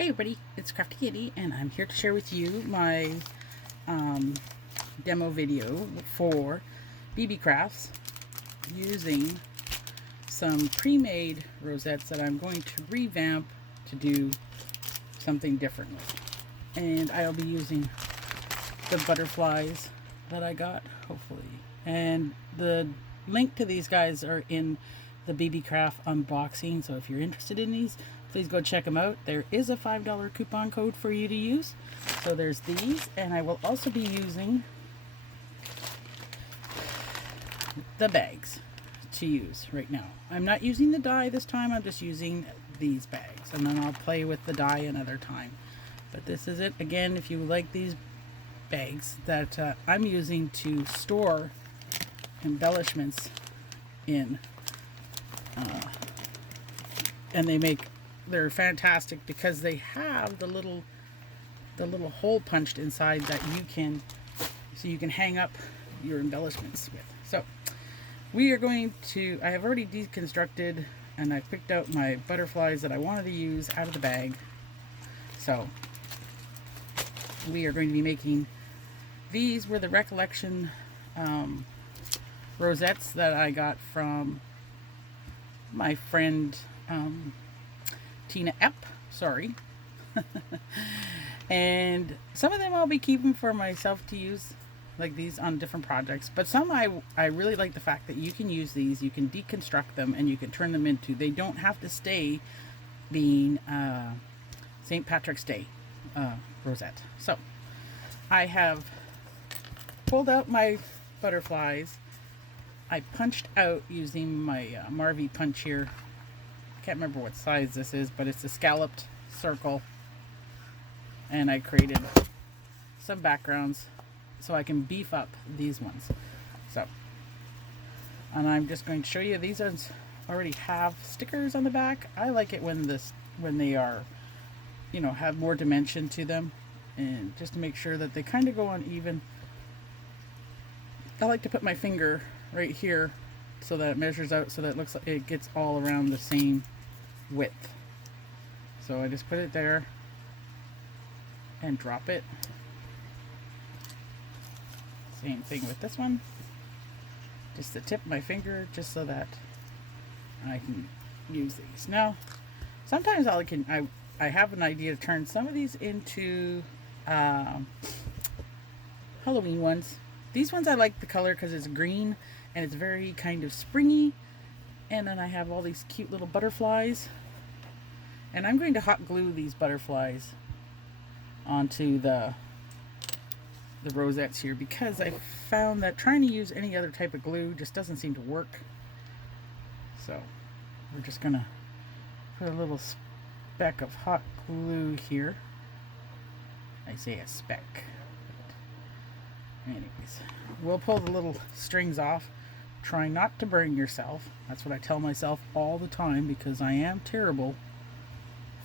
Hey everybody, it's Crafty Kitty, and I'm here to share with you my demo video for Beebeecrafts using some pre-made rosettes that I'm going to revamp to do something different with. And I'll be using the butterflies that I got, hopefully. And the link to these guys are in the Beebeecraft unboxing, so if you're interested in these, please go check them out. There is a $5 coupon code for you to use. So there's these, and I will also be using the bags to use right now. I'm not using the dye this time, I'm just using these bags, and then I'll play with the dye another time. But this is it. Again, if you like these bags that I'm using to store embellishments in, and they're fantastic because they have the little hole punched inside that you can hang up your embellishments with. So we are going to, I have already deconstructed and I picked out my butterflies that I wanted to use out of the bag. So we are going to be making, these were the Recollection rosettes that I got from my friend Tina Epp, sorry. And some of them I'll be keeping for myself to use, like these, on different projects. But some I really like the fact that you can use these, you can deconstruct them, and you can turn them into, they don't have to stay being St. Patrick's Day rosette. So I have pulled out my butterflies. I punched out using my Marvy punch here. I can't remember what size this is, but it's a scalloped circle. And I created some backgrounds so I can beef up these ones. So, and I'm just going to show you, these ones already have stickers on the back. I like it when they are, you know, have more dimension to them, and just to make sure that they kind of go on even. I like to put my finger right here so that it measures out, so that it looks like it gets all around the same width. So I just put it there and drop it. Same thing with this one. Just the tip of my finger, just so that I can use these. Now, sometimes I have an idea to turn some of these into Halloween ones. These ones I like the color because it's green and it's very kind of springy. And then I have all these cute little butterflies. And I'm going to hot glue these butterflies onto the rosettes here, because I found that trying to use any other type of glue just doesn't seem to work. So we're just gonna put a little speck of hot glue here. I say a speck, but anyways, we'll pull the little strings off. Try not to burn yourself. That's what I tell myself all the time, because I am terrible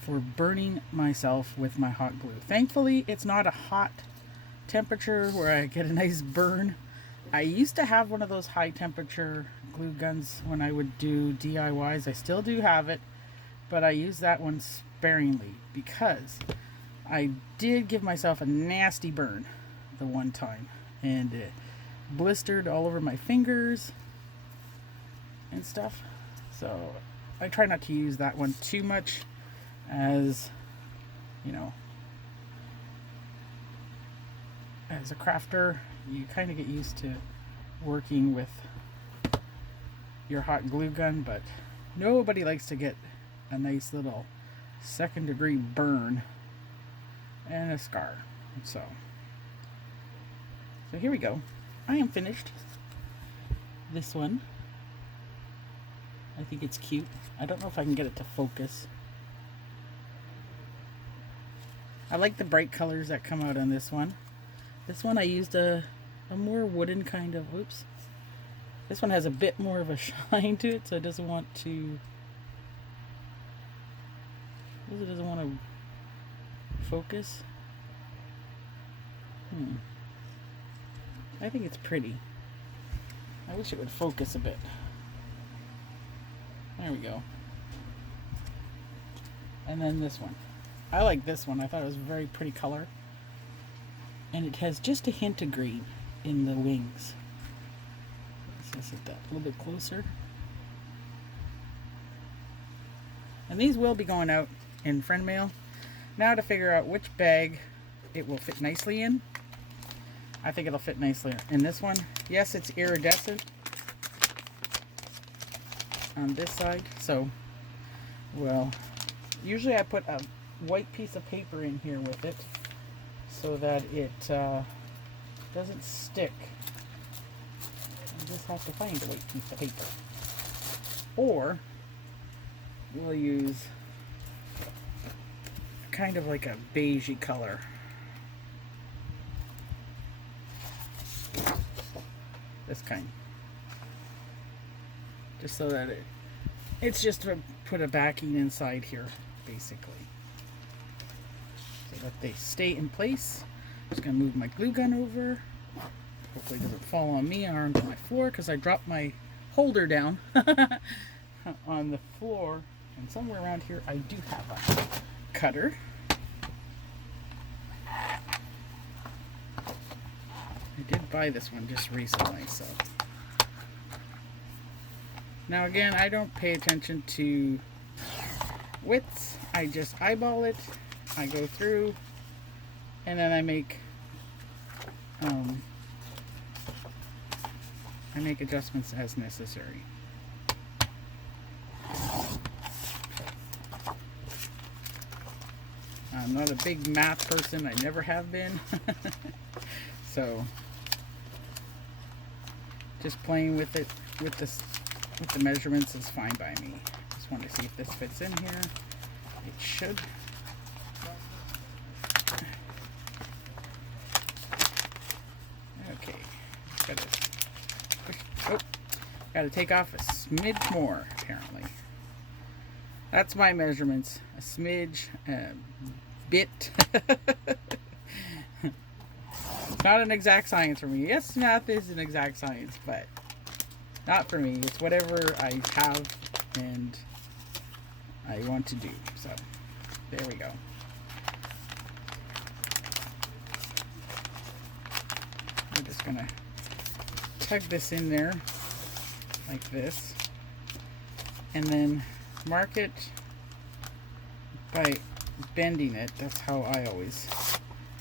for burning myself with my hot glue. Thankfully, it's not a hot temperature where I get a nice burn. I used to have one of those high temperature glue guns when I would do DIYs. I still do have it, but I use that one sparingly because I did give myself a nasty burn the one time, and it blistered all over my fingers and stuff. So I try not to use that one too much, as you know, as a crafter, you kind of get used to working with your hot glue gun, but nobody likes to get a nice little second-degree burn and a scar. So here we go. I am finished. This one, I think it's cute. I don't know if I can get it to focus. I like the bright colors that come out on this one. This one I used a more wooden kind of, whoops. This one has a bit more of a shine to it, so it doesn't want to focus. I think it's pretty. I wish it would focus a bit. There we go. And then this one. I like this one. I thought it was a very pretty color. And it has just a hint of green in the wings. Let's just hit that a little bit closer. And these will be going out in friend mail. Now to figure out which bag it will fit nicely in. I think it'll fit nicely in this one. Yes, it's iridescent on this side. So, well, usually I put a white piece of paper in here with it so that it doesn't stick. You just have to find a white piece of paper. Or we'll use kind of like a beigey color. This kind. Just so that it's just to put a backing inside here, basically. So that they stay in place. Just gonna move my glue gun over. Hopefully it doesn't fall on me or onto my floor because I dropped my holder down on the floor. And somewhere around here I do have a cutter. I did buy this one just recently, so. Now again, I don't pay attention to widths. I just eyeball it. I go through, and then I make adjustments as necessary. I'm not a big math person. I never have been. So just playing with it with the measurements is fine by me. Just want to see if this fits in here. It should. Okay. Gotta take off a smidge more, apparently. That's my measurements. A smidge, a bit. It's not an exact science for me. Yes, math is an exact science, but not for me. It's whatever I have and I want to do. So, there we go. I'm just gonna tug this in there like this, and then mark it by bending it. That's how I always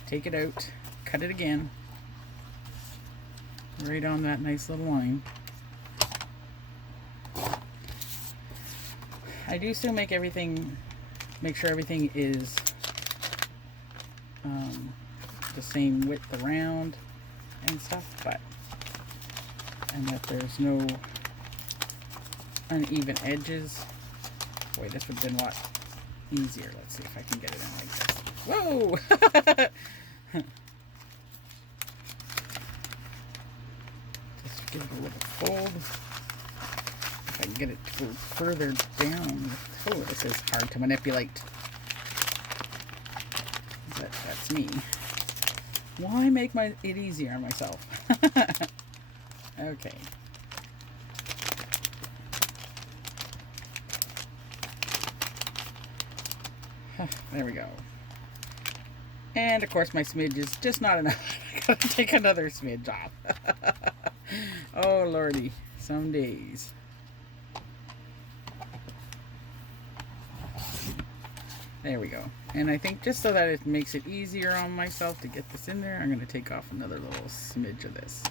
take it out, cut it again, right on that nice little line. I do still make sure everything is the same width around and stuff, and that there's no uneven edges. Boy, this would have been a lot easier. Let's see if I can get it in like this. Whoa! Just give it a little fold. If I can get it to go further down. Oh, this is hard to manipulate. But that's me. Why make it easier on myself? Okay. There we go. And of course my smidge is just not enough. I gotta take another smidge off. Oh lordy, some days. There we go. And I think just so that it makes it easier on myself to get this in there, I'm gonna take off another little smidge of this.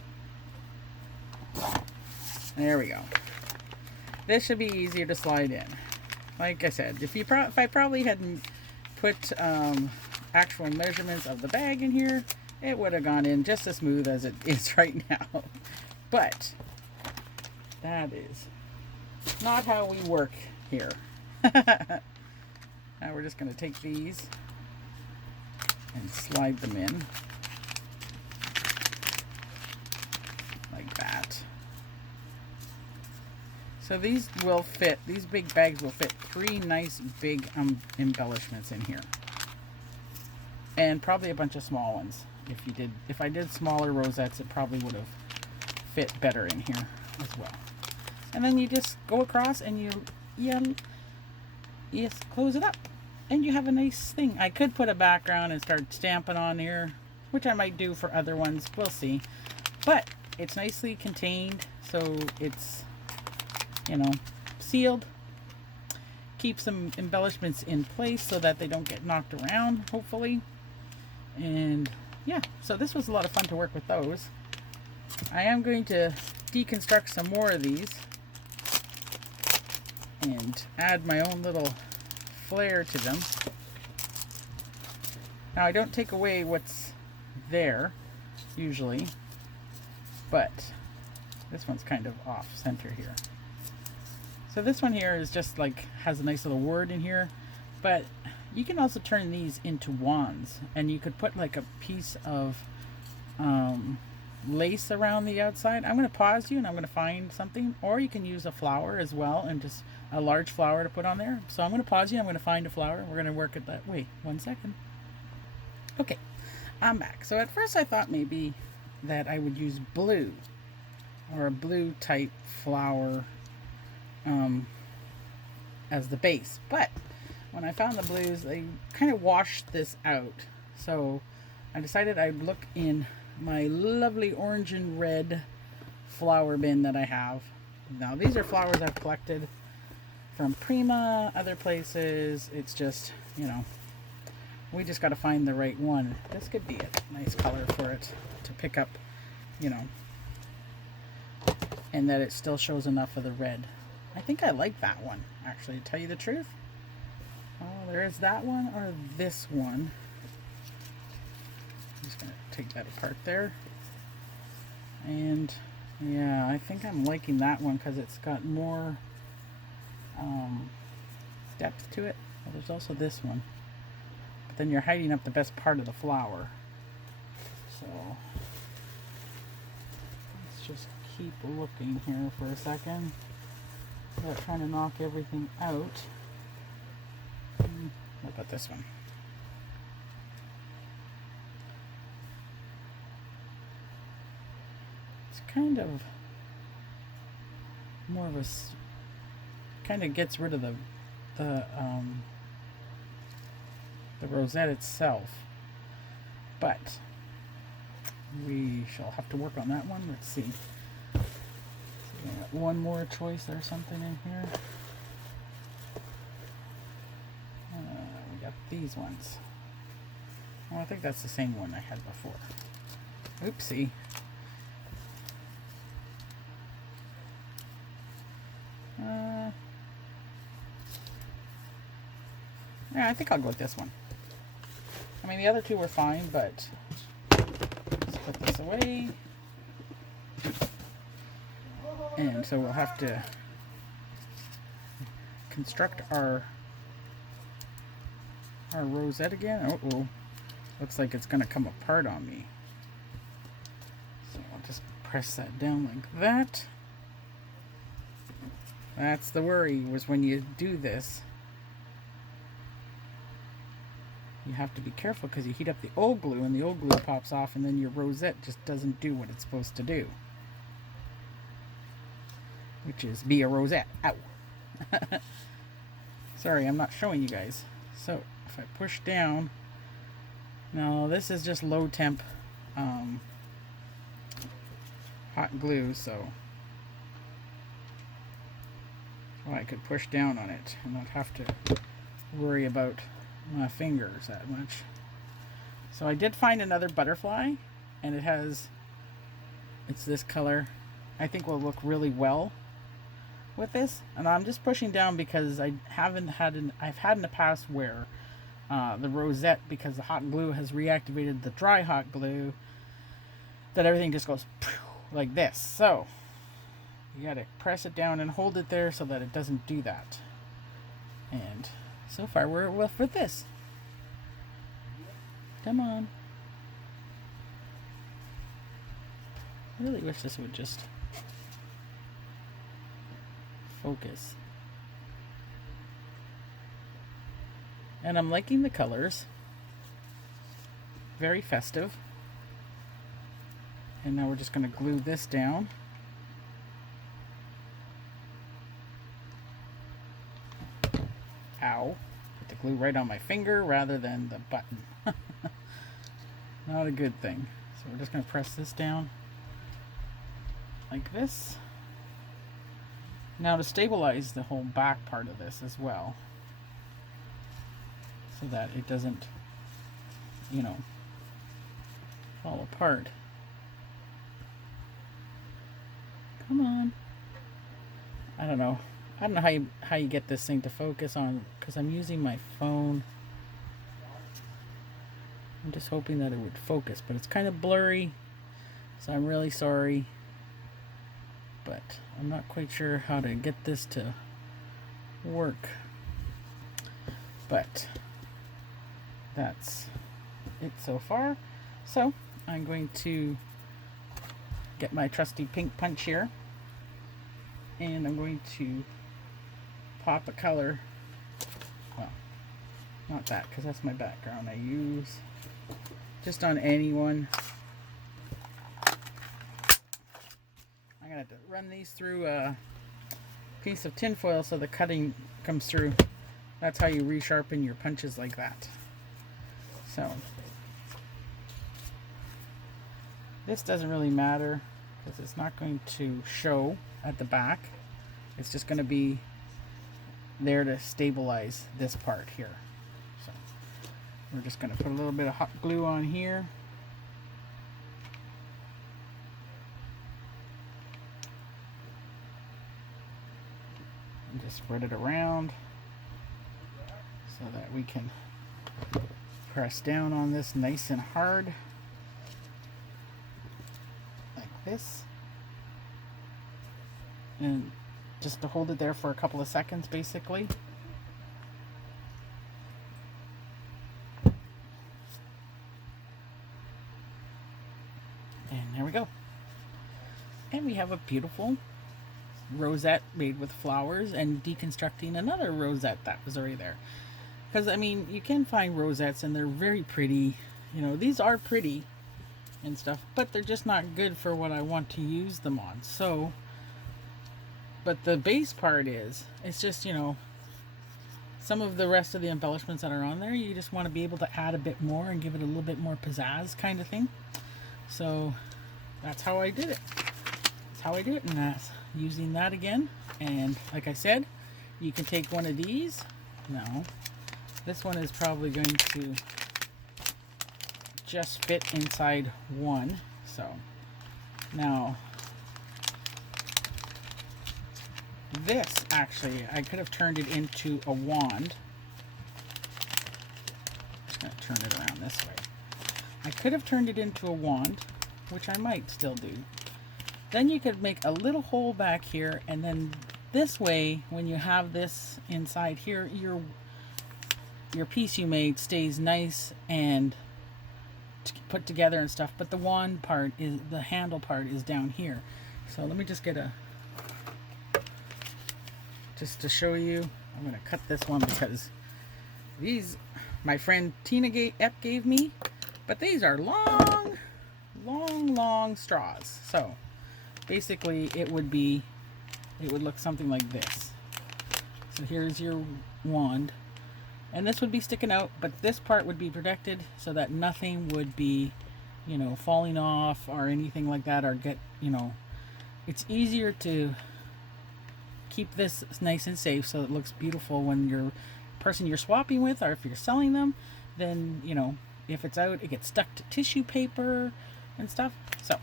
There we go. This should be easier to slide in. Like I said, if I probably hadn't put actual measurements of the bag in here, it would have gone in just as smooth as it is right now. But that is not how we work here. Now we're just going to take these and slide them in like that. So these will fit, these big bags will fit 3 nice big embellishments in here. And probably a bunch of small ones. If I did smaller rosettes, it probably would have fit better in here as well. And then you just go across and you close it up. And you have a nice thing. I could put a background and start stamping on here, which I might do for other ones. We'll see. But it's nicely contained, so it's, you know, sealed. Keeps some embellishments in place so that they don't get knocked around, hopefully. And yeah, so this was a lot of fun to work with those. I am going to deconstruct some more of these and add my own little flair to them. Now I don't take away what's there usually, but this one's kind of off center here. So this one here is just like has a nice little word in here, but you can also turn these into wands, and you could put like a piece of lace around the outside. I'm going to pause you and I'm going to find something, or you can use a flower as well, and just a large flower to put on there. So I'm going to pause you. I'm going to find a flower. We're going to work it that way. 1 second. Okay, I'm back. So at first I thought maybe that I would use blue or a blue type flower as the base, but when I found the blues, they kind of washed this out. So I decided I'd look in my lovely orange and red flower bin that I have. Now these are flowers I've collected from Prima, other places. It's just, you know, we just got to find the right one. This could be a nice color for it to pick up, you know, and that it still shows enough of the red. I think I like that one, actually, to tell you the truth. Oh, there is that one or this one. I'm just going to take that apart there. And yeah, I think I'm liking that one because it's got more depth to it. Well, there's also this one. But then you're hiding up the best part of the flower. So let's just keep looking here for a second without trying to knock everything out. What about this one? It's kind of more of a, kind of gets rid of the rosette itself, but we shall have to work on that one. Let's see. So we got one more choice or something in here. We got these ones. Well, I think that's the same one I had before. Oopsie. Yeah, I think I'll go with this one. I mean, the other two were fine, but let's put this away. And so we'll have to construct our rosette again. Oh, looks like it's going to come apart on me. So I'll just press that down like that. That's the worry, was when you do this, you have to be careful because you heat up the old glue and the old glue pops off, and then your rosette just doesn't do what it's supposed to do, which is be a rosette. Ow. Sorry, I'm not showing you guys. So if I push down, now this is just low temp hot glue, so I could push down on it and not have to worry about my fingers that much. So I did find another butterfly, and it's this color. I think will look really well with this, and I'm just pushing down because I've had in the past where the rosette, because the hot glue has reactivated the dry hot glue, that everything just goes like this. So you gotta press it down and hold it there so that it doesn't do that. And so far we're well for this. Come on. I really wish this would just focus. And I'm liking the colors. Very festive. And now we're just going to glue this down. Ow. Put the glue right on my finger rather than the button. Not a good thing. So we're just going to press this down like this. Now to stabilize the whole back part of this as well, so that it doesn't, you know, fall apart. Come on. I don't know how you get this thing to focus on, because I'm using my phone. I'm just hoping that it would focus, but it's kind of blurry, so I'm really sorry. But I'm not quite sure how to get this to work. But that's it so far. So I'm going to get my trusty pink punch here, and I'm going to pop a color. Well, not that, because that's my background. I use just on anyone. I'm gonna have to run these through a piece of tin foil so the cutting comes through. That's how you resharpen your punches like that. So this doesn't really matter because it's not going to show at the back. It's just going to be there to stabilize this part here. So we're just going to put a little bit of hot glue on here. And just spread it around so that we can press down on this nice and hard. Like this. And just to hold it there for a couple of seconds, basically. And there we go. And we have a beautiful rosette made with flowers, and deconstructing another rosette that was already there. Because, I mean, you can find rosettes and they're very pretty. You know, these are pretty and stuff, but they're just not good for what I want to use them on. So, but the base part is, it's just, you know, some of the rest of the embellishments that are on there, you just want to be able to add a bit more and give it a little bit more pizzazz kind of thing. So that's how I did it. That's how I do it, and that's using that again. And like I said, you can take one of these. No, this one is probably going to just fit inside one. So now this, actually, I could have turned it into a wand. I'm just going to turn it around this way. I could have turned it into a wand, which I might still do. Then you could make a little hole back here, and then this way, when you have this inside here, your piece you made stays nice and put together and stuff. But the wand part is, the handle part is down here. So let me just get just to show you, I'm going to cut this one because these my friend Tina Epp gave me, but these are long straws. So basically it would look something like this. So here's your wand, and this would be sticking out, but this part would be protected so that nothing would be, you know, falling off or anything like that, or get, you know, it's easier to keep this nice and safe so it looks beautiful when your person you're swapping with, or if you're selling them, then, you know, if it's out, it gets stuck to tissue paper and stuff. So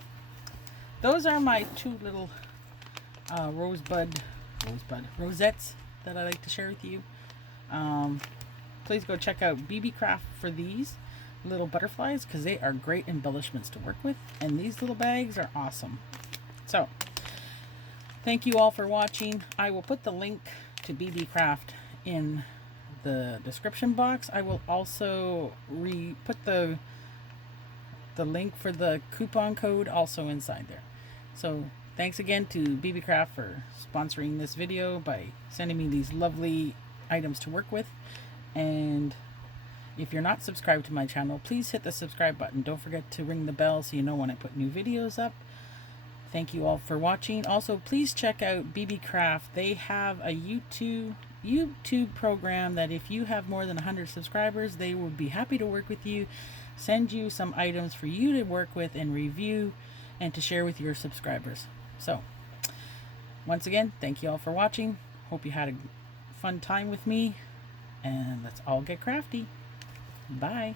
those are my two little rosettes that I like to share with you. Please go check out Beebeecraft for these little butterflies, because they are great embellishments to work with, and these little bags are awesome. So thank you all for watching. I will put the link to Beebeecraft in the description box. I will also put the link for the coupon code also inside there. So thanks again to Beebeecraft for sponsoring this video by sending me these lovely items to work with. And if you're not subscribed to my channel, please hit the subscribe button. Don't forget to ring the bell so you know when I put new videos up. Thank you all for watching. Also, please check out Beebeecraft. They have a YouTube YouTube program that if you have more than 100 subscribers, they will be happy to work with you, send you some items for you to work with and review and to share with your subscribers. So, once again, thank you all for watching. Hope you had a fun time with me, and let's all get crafty. Bye.